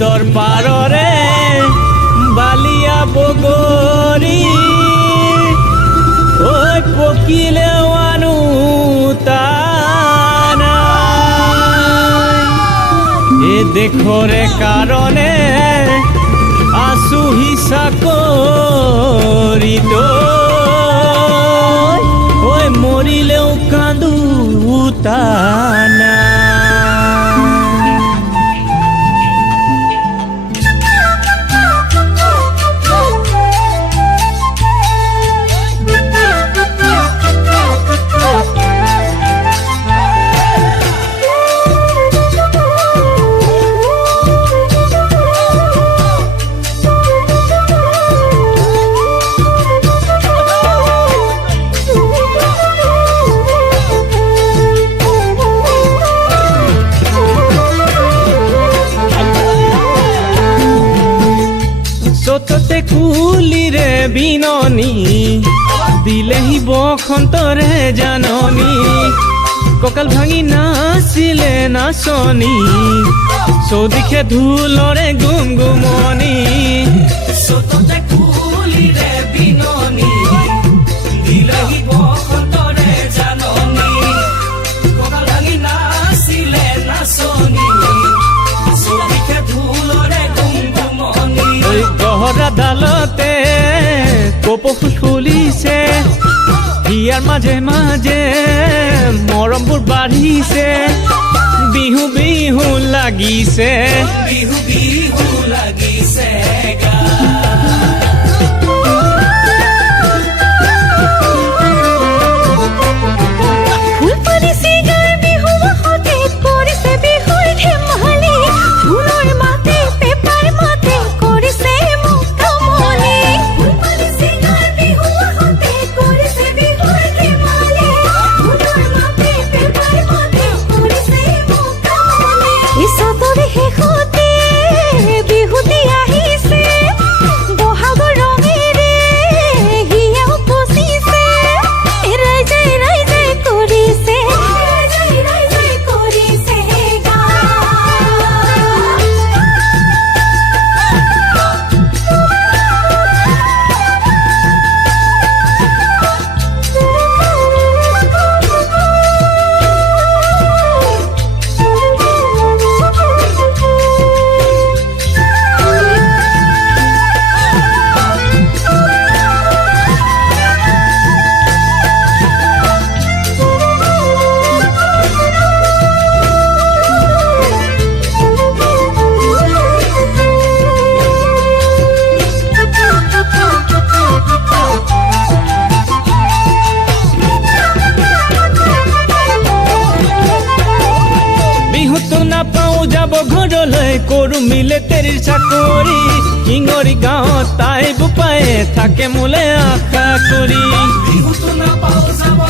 উত্তৰ পাৰৰে বালিয়া বগৰী ঐ পকিলেও আনো এ দেখৰে কাৰণে আছো হিচা কৰি ঐ মৰিলেও কান্দো তানা সততে কুলিৰে বিননি দিলেহি বসন্তৰে জাননী কঁকাল ভাঙি নাচিলে নাচনী চৌদিশে ঢোলৰে গুমগুমনি সততে কুলিৰে বিননি দিলেহি বসন্তৰে জাননী কঁকাল ভাঙি নাচিলে নাচনী চৌদিশে ঢোলৰে গহৰা ডালতে কপৌ ফুলিছে হিয়াৰ মাজে মাজে মৰমবোৰ বাঢ়িছে বিহু বিহু লাগিছে বিহু বিহু লাগিছে যাব ঘৰলৈ কৰো মিলিটাৰীৰ চাকৰি শিঙৰি গাঁৱত তাই বোপায়ে থাকে মোলে আশা কৰি বিহুটো নাপাও যাব